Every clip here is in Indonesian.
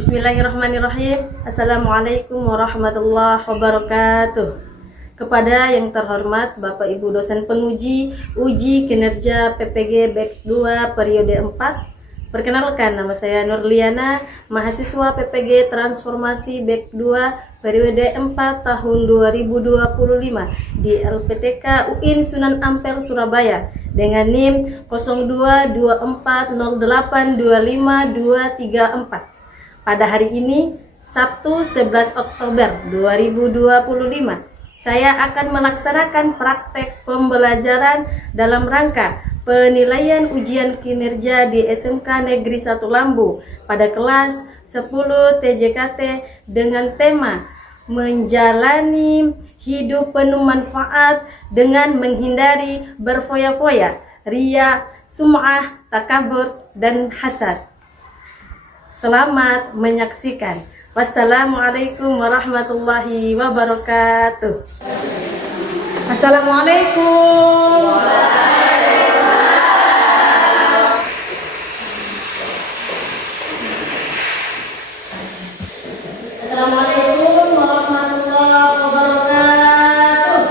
Bismillahirrahmanirrahim. Assalamualaikum warahmatullahi wabarakatuh. Kepada yang terhormat Bapak Ibu dosen penguji uji kinerja PPG Batch 2 periode 4. Perkenalkan, nama saya Nurliana, mahasiswa PPG Transformasi Batch 2 periode 4 tahun 2025 di LPTK UIN Sunan Ampel Surabaya dengan NIM 0224082524. Pada hari ini, Sabtu 11 Oktober 2025, saya akan melaksanakan praktek pembelajaran dalam rangka penilaian ujian kinerja di SMK Negeri 1 Lambu pada kelas 10 TJKT dengan tema menjalani hidup penuh manfaat dengan menghindari berfoya-foya, riya, sum'ah, takabur, dan hasad. Selamat menyaksikan. Wassalamualaikum warahmatullahi wabarakatuh. Assalamualaikum. Assalamualaikum warahmatullahi wabarakatuh.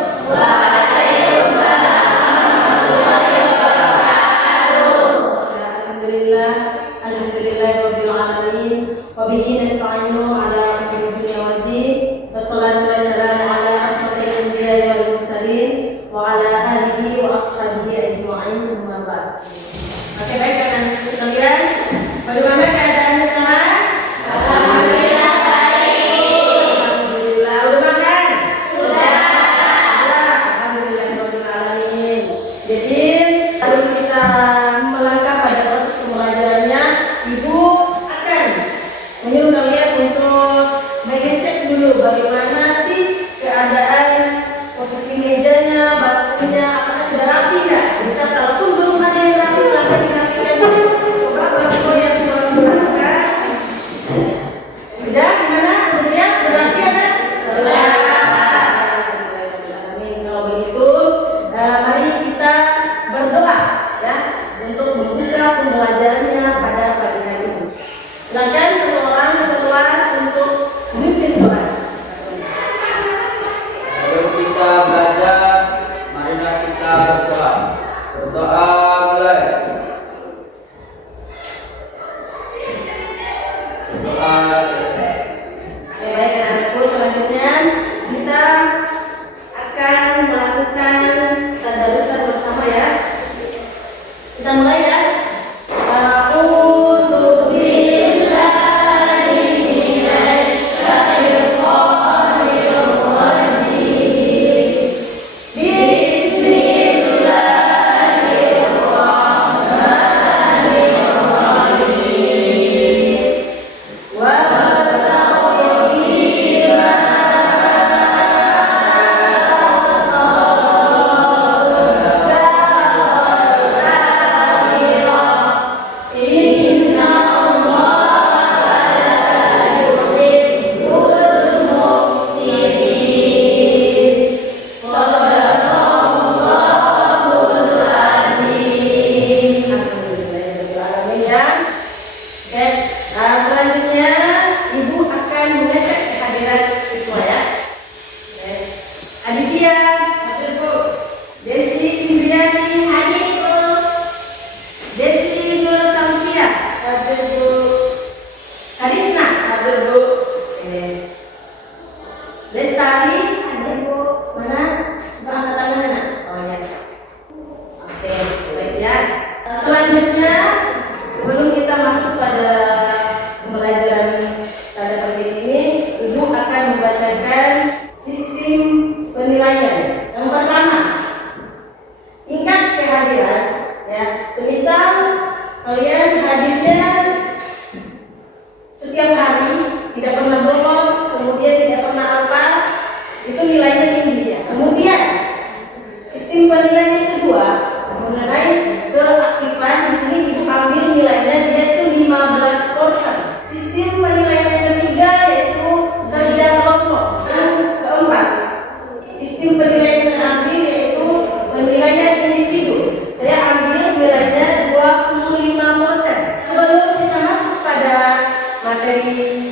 Alhamdulillah, alhamdulillahirabbil alamin. Wa bihi nasta'inu ala umuri dunya waddin. Wassalatu wassalamu ala asyrofil anbiya'i wal mursalin wa ala alihi wa ashabihi ajma'in. Amma ba'd. Oke, baik anak-anak sekalian, bagaimana keadaannya sekarang? Alhamdulillah baik. Alhamdulillah. Udah makan? Sudah. Alhamdulillahirabbil alamin. Jadi, sebelum kita melangkah pada proses pembelajarannya, Ibu akan menyuruh kalian untuk mengecek dulu bagaimana sih keadaan posisi mejanya, bangkunya, apakah sudah rapi nggak? Bisa kalaupun belum ada yang rapi, silahkan dirapikan dulu. Coba bangku yang sudah digunakan. Sudah, gimana? Sudah siap? Sudah rapi ya kan? Sudah. Amin. Kalau begitu, mari kita berdoa ya untuk membuka pembelajarannya pada pagi hari ini. Silakan semua orang kelas untuk memimpin doa. Sebelum kita belajar, marilah kita berdoa. Berdoa mulai. Berdoa selesai. Oke, baik anak-anakku, selanjutnya kita akan melakukan tadarusan bersama ya. Kita mulai ya. A'udzu billahi minasy syaithanir rajim. Bismillahirrahmanirrahim. Wa selanjutnya Ibu akan mengecek kehadiran siswa ya. Aditya, hadir Bu. Desi Indriani, hadir Bu. Desi Nur Samsia, hadir Bu. Karisna, hadir Bu. Lestari, hadir Bu. Mana? Coba angkat tangan mana? Oh ya. Oke, baik ya. Selanjutnya, sebelum kita masuk pada pembelajaran pada pagi ini, Ibu akan membacakan sistem penilaian. Yang pertama, tingkat kehadiran ya. Semisal kalian hadirnya setiap hari, tidak pernah bolos, kemudian tidak pernah apa, itu nilainya tinggi ya. Kemudian sistem penilaian yang kedua mengenai keaktifan, di sini Ibu ambil nilainya dia itu 15%. Sistem penilaian yang ketiga yaitu kerja kelompok. Yang keempat, sistem penilaian yang saya ambil yaitu penilaian individu. Saya ambil nilainya 25%. Sebelum kita masuk pada materi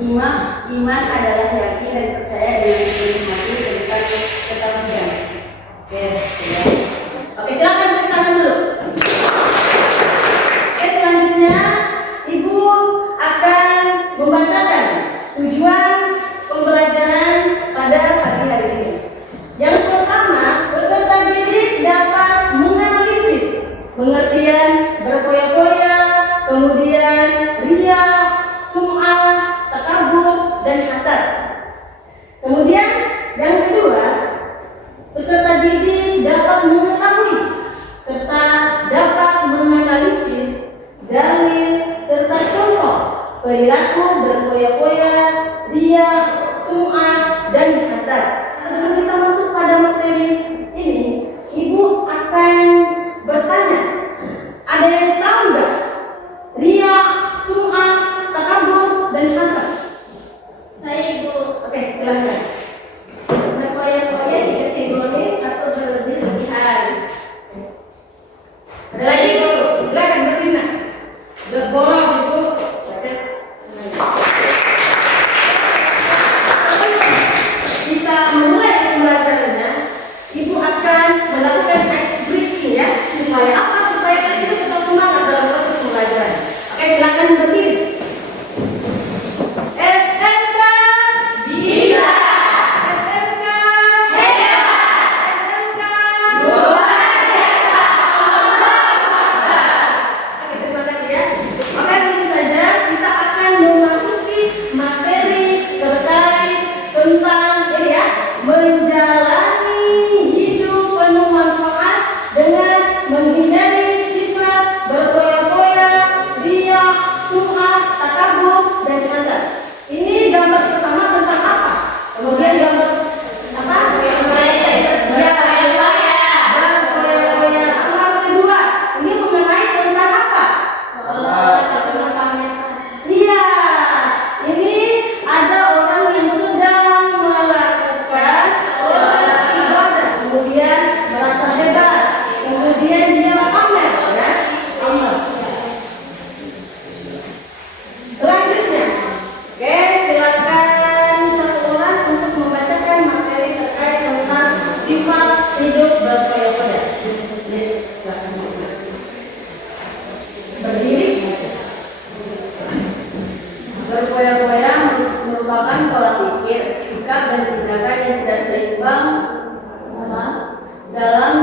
Iman adalah yakin dan percaya dengan sebelum mati tentang ketahuan. Oke, ya. Oke, silakan tepuk tangan dulu. Oke, selanjutnya Ibu akan membacakan tujuan pembelajaran pada pagi hari ini. Yang pertama, peserta didik dapat menganalisis pengertian berfoya-foya, kemudian ria, sum'ah, takabur, dan hasad. Kemudian yang kedua, peserta didik dapat mengetahui serta dapat menganalisis dalil serta contoh perilaku berfoya-foya, ria, sum'ah, dan hasad. Sebelum kita masuk pada materi ini, Ibu akan bertanya, ada yang tahu nggak ria, sum'ah, takabur, dan hasad? Saya Ibu. Oke, silakan. Berfoya-foya dikategoris atau berlebih-lebihan. Ada lagi Ibu? Silakan bertindak. Boros Ibu. Oke. Kita memulai pembelajarannya, Ibu akan melakukan ice breaking ya, supaya apa? Supaya kita tetap semangat dalam proses pembelajaran. Oke, silakan berdiri. SMK bisa. SMK hebat. SMK luar biasa. Oke, terima kasih ya. Oke, langsung saja kita akan memasuki materi terkait tentang ini ya, menjalani hidup penuh manfaat dengan menghindari sifat berfoya-foya, ria, sum'ah, takabur, dan hasad. Ini gambar pertama tentang apa? Kemudian gambar apa? Ya, berfoya-foya. Gambar kedua, ini mengenai tentang apa? Iya, ini ada orang yang sedang melakukan sholat ibadah, kemudian merasa hebat, kemudian dia pamer, ya, pamer. Selanjutnya, oke, silakan satu orang untuk membacakan materi terkait tentang sifat hidup berfoya-foya. Ya, silakan. Berdiri. Berfoya-foya merupakan pola pikir, sikap, dan tindakan yang tidak seimbang dalam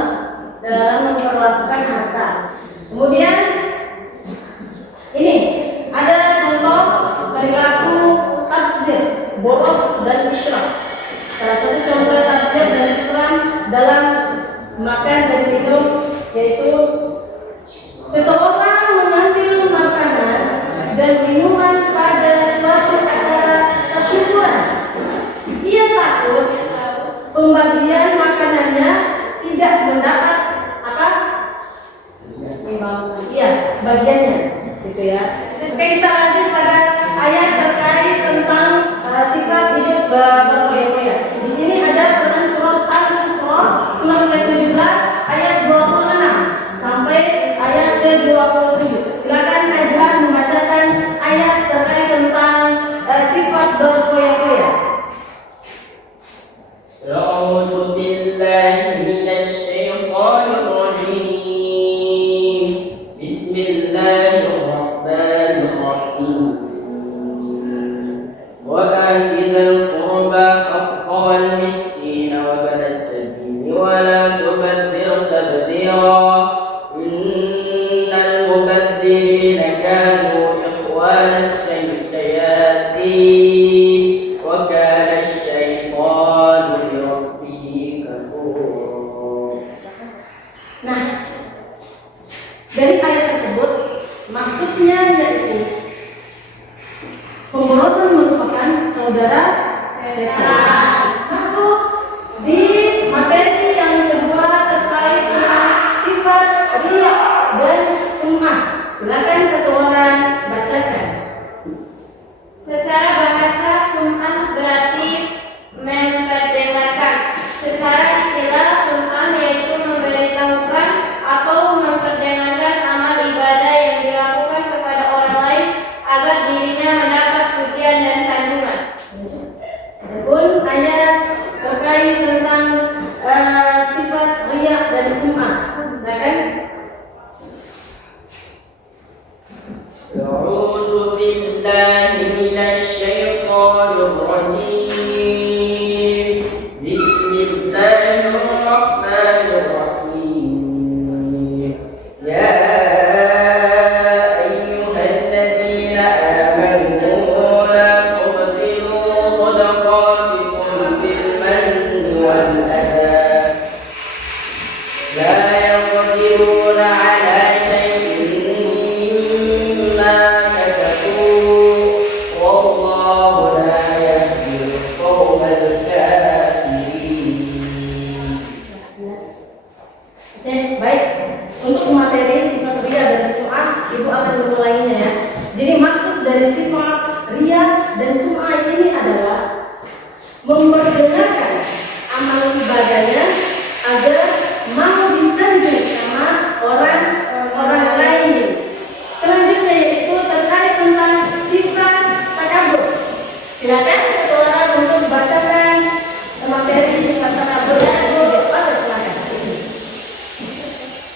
memperlakukan harta. Kemudian ini ada contoh perilaku tabzir, boros dan israf. Salah satu contoh tabzir dan israf dalam makan dan minum yaitu seseorang mengambil makanan dan minuman pada suatu acara syukuran. Ia takut pembagian makanannya tidak mendapat apa? Iya, bagiannya, gitu ya. Oke, kita lanjut pada ayat terkait tentang sifat hidup berfoya-foya. Di sini ada Quran surat Al-Isra, surat 17 ayat 26. memperdengarkan amal ibadahnya agar mau disanjung sama orang lain. Selanjutnya yaitu terkait tentang sifat takabur. Silakan satu orang untuk membacakan materi sifat takabur. Silakan.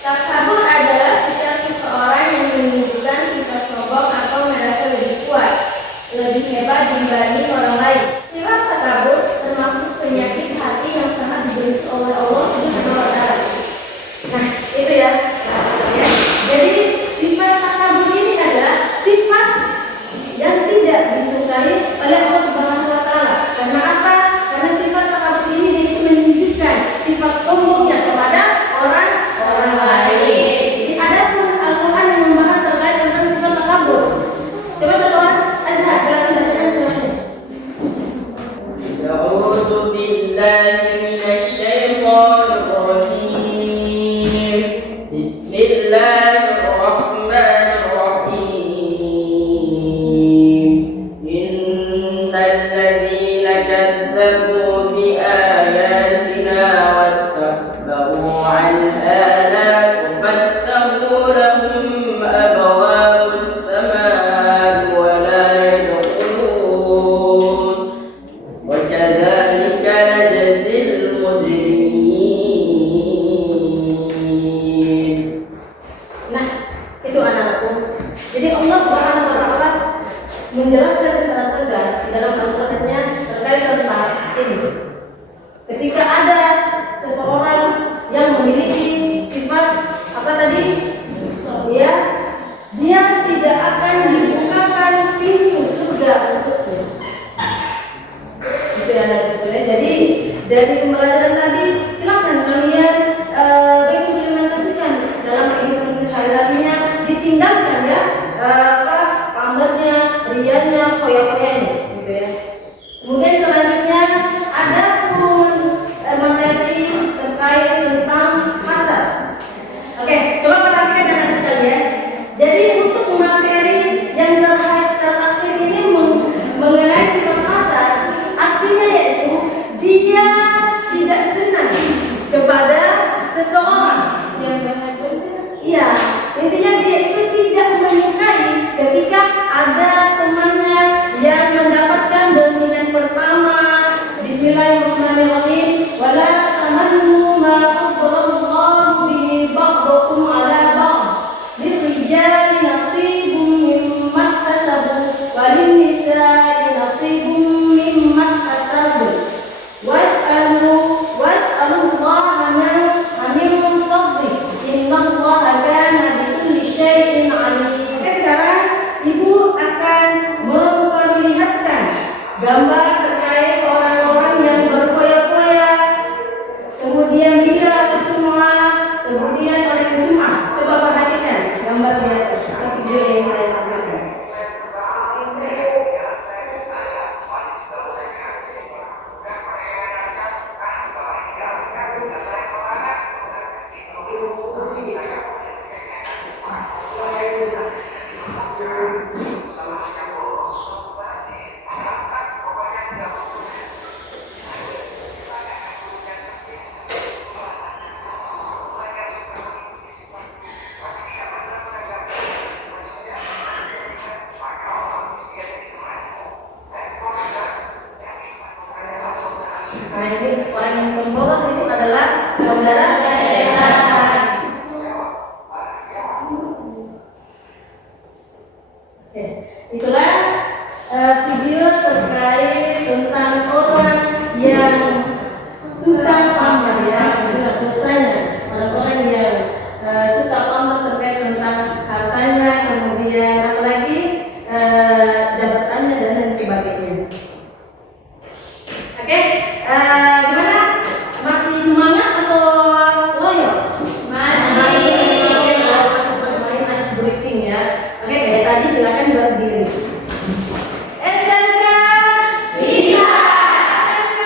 Takabur adalah sikap seseorang yang menunjukkan sifat sombong atau merasa lebih kuat, lebih hebat dibanding orang lain. Sifat takabur termasuk penyakit hati yang sangat dibenci oleh Allah Subhanahu wa Ta'ala. Nah, itu ya. Ya. Jadi sifat takabur ini adalah sifat yang tidak disukai oleh Allah Subhanahu wa Ta'ala. Karena apa? Karena sifat takabur ini itu menunjukkan sifat sombongnya kepada orang lain. Jadi ada pun Al-Quran yang membahas terkait tentang sifat takabur. Coba satu orang Azhar, silakan bacakan semuanya. A'udzu billahi minasy syaithanir rajim. Bismillahirrahmanirrahim. Innal ladzina kadzdzabu bi ayatina wastakbaru 'anha la tufattahu lahum abwabus samaa'i wa la yadkhulun وكذلك نجزي المجرمين. Nah, itu anak-anakku. Jadi Allah Subhanahu wa Ta'ala menjelaskan secara tegas di dalam Al-Qur'annya terkait tentang ini. Ketika ada seseorang yang memiliki sifat apa tadi? Ya, dia tidak akan dibukakan pintu surga untuknya. Itu ya anak-anakku. Jadi dari pembelajaran tadi silakan kalian implementasikan dalam kehidupan sehari-harinya, ditinggalkan ya pamernya, rianya, foya-foyanya gitu ya. Kemudian selanjutnya ada pun materi terkait tentang hasad. Oke, coba perhatikan anak-anak sekalian. Jadi untuk materi yang terakhir ini mengenai sifat hasad, artinya yaitu dia tidak senang kepada seseorang. Iya, intinya dia itu tidak menyukai ketika ada temannya yang mendapatkan dominan pertama. Bismillahirrahmanirrahim. Wala tamannu ma faddala bihi ba'dakum 'ala ba'd. Lirrijali nasibun mimma iktasabu walin-nisa'i nasibun mimma iktasabu. Was'alullaha min fadli. Innallaha kana bikulli syai'in 'alim. Oke, sekarang Ibu akan memperlihatkan gambar terkait orang-orang yang berfoya-foya, kemudian bila semua, kemudian orang semua. Coba perhatikan gambar di atas atau video yang saya tampilkan. Nah, ini orang yang memproses itu adalah saudara setan. Oke, itulah video terkait tentang orang yang suka pamer ya, dosanya. Orang-orang yang suka pamer terkait tentang hartanya, kemudian apalagi jabatannya dan lain sebagainya. Oke, gimana? Masih semangat atau loyo? Masih semangat, masih breaking ya. Oke, kayak tadi silakan berdiri. SMK bisa. SMK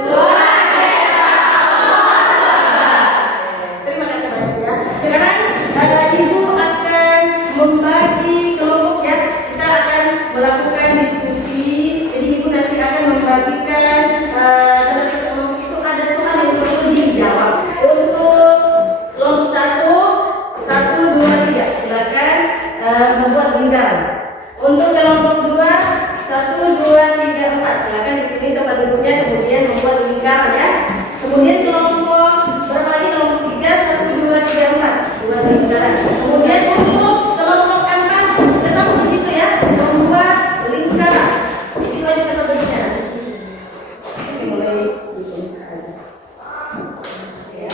luar biasa. Terima kasih banyak ya. Sekarang Ibu akan membagi kelompok ya. Kita akan melakukan diskusi. Jadi sini tempat duduknya, kemudian membuat lingkaran ya. Kemudian kelompok berapa lagi? Kelompok 3, 1, 2, 3, 4 buat lingkaran. Kemudian untuk kelompok 4 tetap di situ ya, membuat lingkaran. Di situ aja tempat duduknya. Oke, mulai lingkaran. Ya.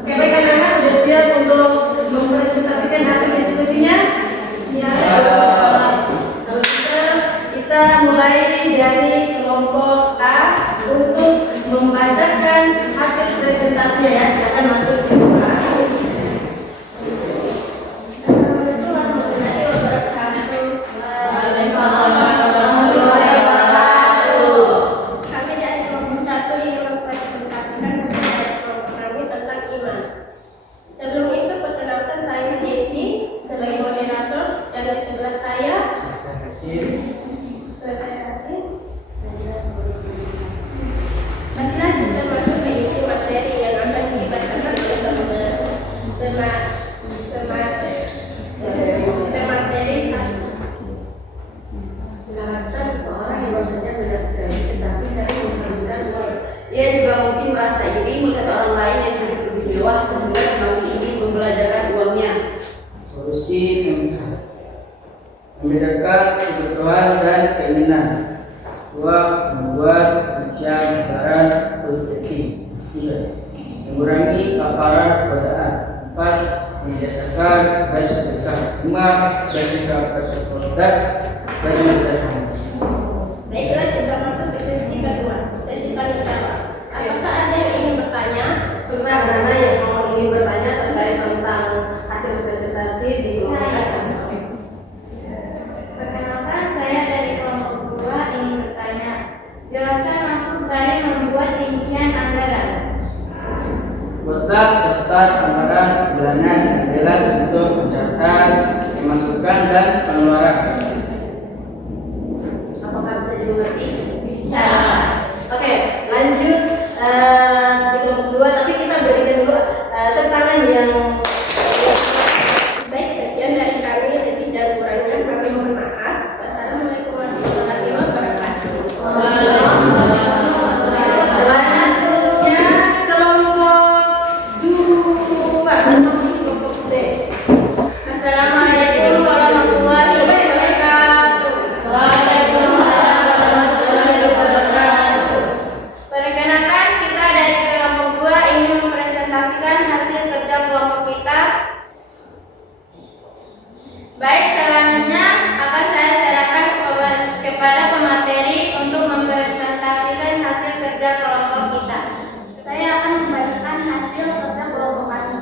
Oke, baik anak-anak, sudah siap untuk mempresentasikan hasil diskusinya? Kalau kita mulai dari kelompok A untuk membacakan hasil presentasinya ya. Silakan masuk ke A. Assalamualaikum warahmatullahi wabarakatuh. Kami dari kelompok 1 ingin mempresentasikan hasil dari kelompok kami tentang iman. Sebelum itu perkenalkan saya Desi sebagai moderator dan di sebelah saya Marilah kita masuk ke inti materi yang akan dibacakan oleh teman-teman. Materi 1. Karakter seseorang yang baru saja berani tetapi sering menunjukkan ia juga mungkin merasa iri melihat orang lain yang hidup lebih mewah sehingga semakin ingin membelajarkan uangnya. Solusi pemecahan: membedakan kebutuhan dan keinginan. 2. Membuat rincian anggaran produktif. 3. Mengurangi paparan godaan. 4. Membiasakan bersedekah. 5. Bersikap bersyukur dan mengerjakan. Baiklah, kita masuk ke sesi kedua, sesi tanya jawab. Apakah ada yang ingin bertanya? Supaya anak-anak yang mau ingin bertanya terkait tentang hasil presentasi di kelompok A. Perkenalkan, saya dari kelompok 2 ingin bertanya. Jelaskan maksud dari membuat rincian anggaran. Buatlah daftar anggaran bulanan yang jelas untuk mencatat pemasukan dan pengeluaran. Apakah bisa dimengerti? Bisa. Oke, lanjut di kelompok 2, tapi kita berikan dulu tantangan yang Baik, sekian dari kami. Lebih dan kurangnya kami mohon maaf. Wassalamualaikum warahmatullahi wabarakatuh. selanjutnya kelompok 2 atau kelompok D. Assalamualaikum warahmatullahi wabarakatuh. Waalaikumsalam warahmatullahi wabarakatuh. Perkenalkan, kita dari kelompok 2 ingin mempresentasikan hasil kerja kelompok kita. Baik, selanjutnya akan saya serahkan kepada pemateri untuk mempresentasikan hasil kerja kelompok kita. Saya akan membacakan hasil kerja kelompok kami.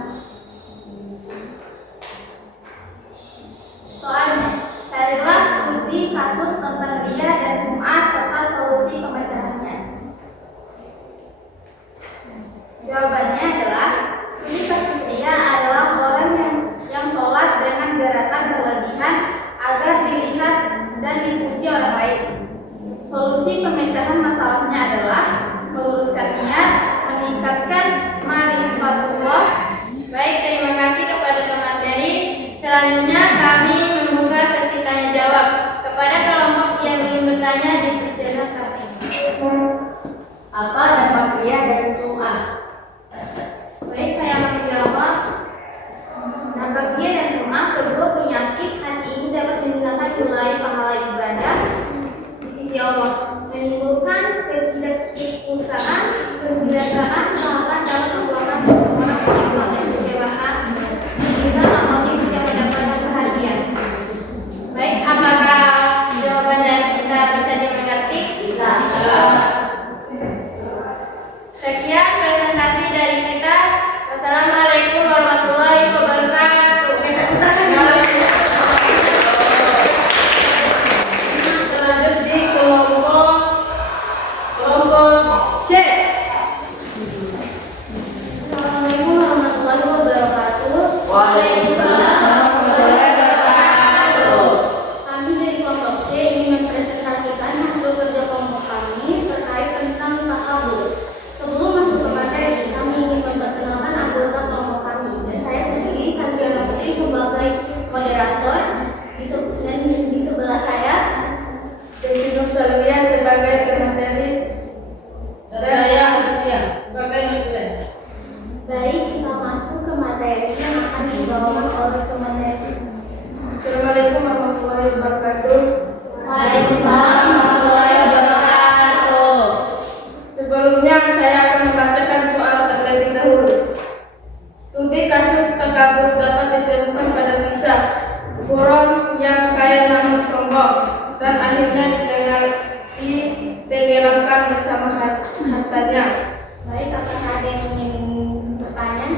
Soalnya, carilah studi kasus tentang ria dan sum'ah serta solusi pemecahannya. Jawabannya adalah studi kasus ria adalah orang yang sholat dengan gerakan berlebihan agar dilihat dan dipuji orang lain. Solusi pemecahan masalahnya adalah meluruskan niat, meningkatkan ma'rifatullah. Baik, terima kasih kepada pemateri. Selanjutnya kami membuka sesi tanya jawab. Kepada kelompok yang ingin bertanya dipersilakan. Apa dampak ria dan sum'ah? Baik, saya menjawab. Dampak ria dan sum'ah kedua penyakit hati ini dapat menghilangkan nilai pahala moderator. Di sebelah saya Desi Nur Salia sebagai pemateri. Dan saya Mutia sebagai netizen. baik, kita masuk ke materi yang akan dibawakan oleh pemateri. Assalamualaikum warahmatullahi wabarakatuh. Waalaikumsalam warahmatullahi wabarakatuh. Sebelumnya saya akan membacakan soal terlebih dahulu. Studi kasus takabur dapat ditemukan pada kisah buron yang kaya namun sombong dan akhirnya ditenggelamkan bersama hartanya. Baik, apakah ada yang ingin bertanya?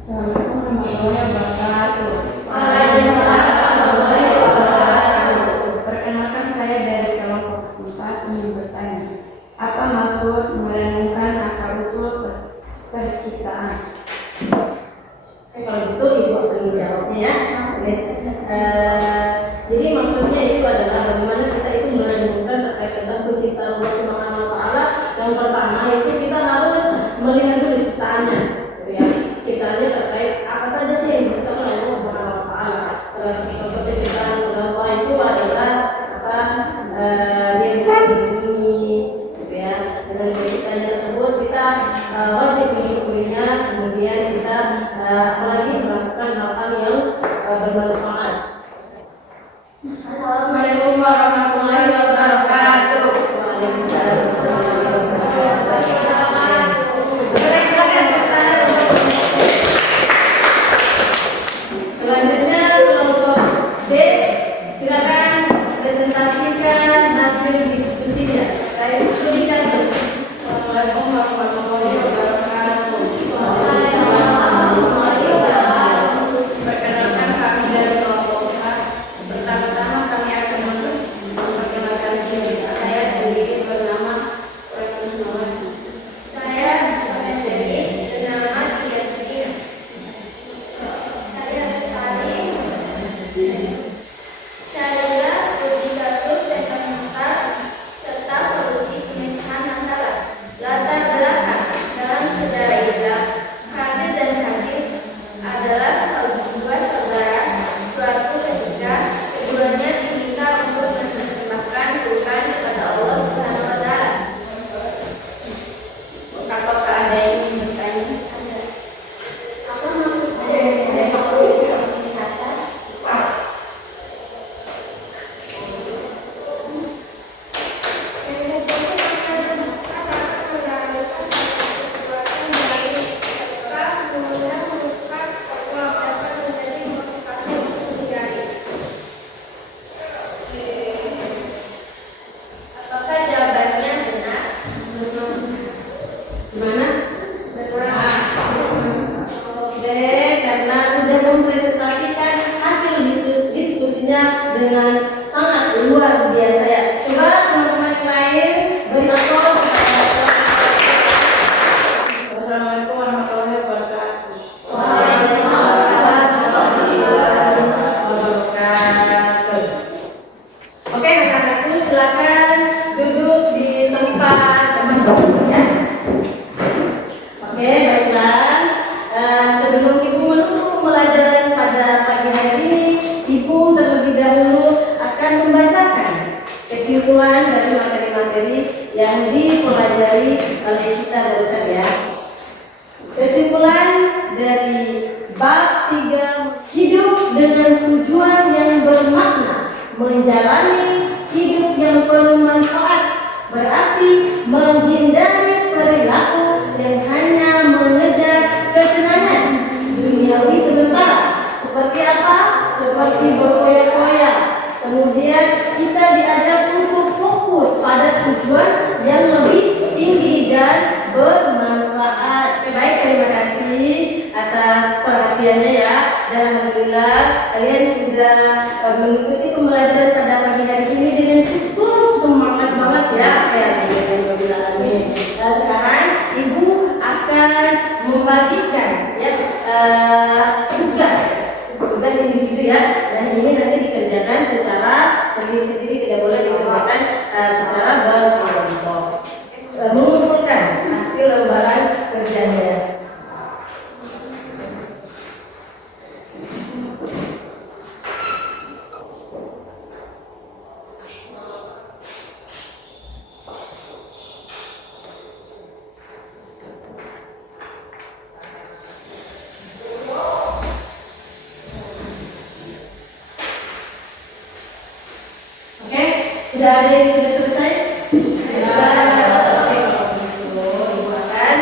Assalamualaikum warahmatullahi wabarakatuh. Waalaikumsalam warahmatullahi wabarakatuh. Perkenalkan, saya dari kelompok 4 ingin bertanya, apa maksud merenungkan asal-usul penciptaan? Kalau gitu ibu akan menjawabnya ya. Jadi maksudnya itu adalah bagaimana kita itu merenungkan terkait tentang penciptaan Allah Subhanahu Wa Taala. Yang pertama itu kita harus melihat dulu ciptaannya, ya. Ciptaannya terkait apa saja sih yang diciptakan oleh Allah Subhanahu Wa Taala. Salah satu contoh penciptaan Allah itu adalah dia bukan di bumi, gitu ya. Dengan penciptaannya tersebut kita wajib mensyukurinya, kemudian kita apalagi melakukan hal-hal yang bermanfaat. Assalamualaikum warahmatullahi wabarakatuh. Waalaikumsalam warahmatullahi wabarakatuh. Selanjutnya kelompok B, silakan presentasikan hasil diskusinya. Saya studi kasus. Assalamualaikum warahmatullahi wabarakatuh. Perkenalkan, kami dari kelompok 4. Pertama-tama kami akan memperkenalkan diri. Saya sendiri bernama Profesor Muhammad. Saya pemateri bernama Tia Tia. Saya Lestari. Saya studi kasus tentang masalah serta solusi pemecahan masalah. Latar belakang dalam sejarah Islam, Khalid dan Khalid adalah dua saudara. Suatu ketika keduanya diminta untuk mempersembahkan kurban kepada Allah Subhanahu Wa Taala. Apakah ada yang ingin bertanya? Apa maksudnya dari kata? Apakah jawabannya benar? Gimana? Oke, karena udah mempresentasikan hasil diskusinya dengan sangat luar biasa ya. Coba teman-teman yang lain beri aplaus. Assalamualaikum warahmatullahi wabarakatuh. Oke, anak-anakku silakan duduk di tempat masing-masing ya. Oke, baiklah. Sebelum Ibu menutup pembelajaran pada pagi hari ini, Ibu terlebih dahulu akan membacakan kesimpulan dari materi-materi yang dipelajari oleh kita barusan ya. Kesimpulan dari bab 3, hidup dengan tujuan yang bermakna, menjalani hidup yang bermanfaat, berarti menghindari perilaku yang hanya mengejar kesenangan duniawi sebentar. Seperti apa? Seperti berfoya-foya. Kemudian kita diajar untuk fokus pada tujuan yang lebih tinggi dan bermanfaat. Oke, baik, terima kasih atas perhatiannya ya. Dan alhamdulillah kalian sudah mengikuti pembelajaran pada pagi hari ini dengan cukup semangat banget ya. Nah, sekarang Ibu akan membagikan ya tugas individu ya, dan ini nanti dikerjakan secara sendiri-sendiri, tidak boleh dikerjakan secara berkelompok. Mengumpulkan hasil lembaran kerjanya. Sudah ada yang sudah selesai? Sudah. Oke, kalau begitu Ibu akan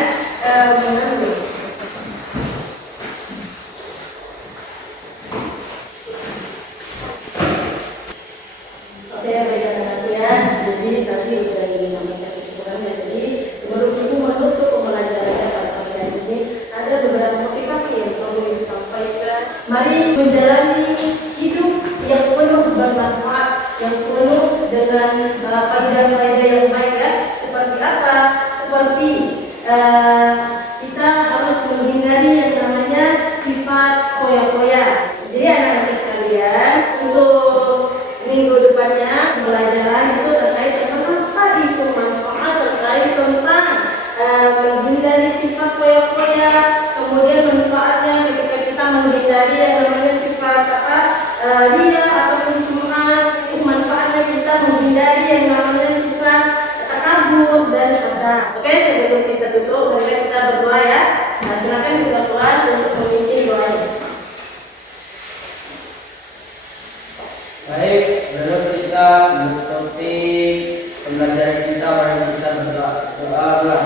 mengambil. Oke, baik anak-anak ya. Jadi tadi sudah disampaikan kesimpulannya. Jadi sebelum Ibu menutup pembelajarannya pada pagi hari ini, ada beberapa motivasi yang perlu disampaikan. Mari menjalani hidup yang penuh bermanfaat, yang penuh dengan faedah-faedah yang baik ya. Seperti apa? Seperti kita harus menghindari yang namanya sifat foya-foya. Jadi anak-anak sekalian, untuk minggu depannya pembelajaran itu terkait dengan apa itu manfaat terkait tentang menghindari sifat foya-foya, kemudian manfaatnya ketika kita menghindari yang namanya sifat ria ataupun sum'ah, itu manfaatnya kita menghindari yang namanya sifat takabur dan hasad. Oke, sebelum kita tutup, mari kita berdoa ya. Nah, silakan ketua kelas untuk memimpin doanya. Baik, sebelum kita menutupi pembelajaran kita, mari kita berdoa. Doa ulang.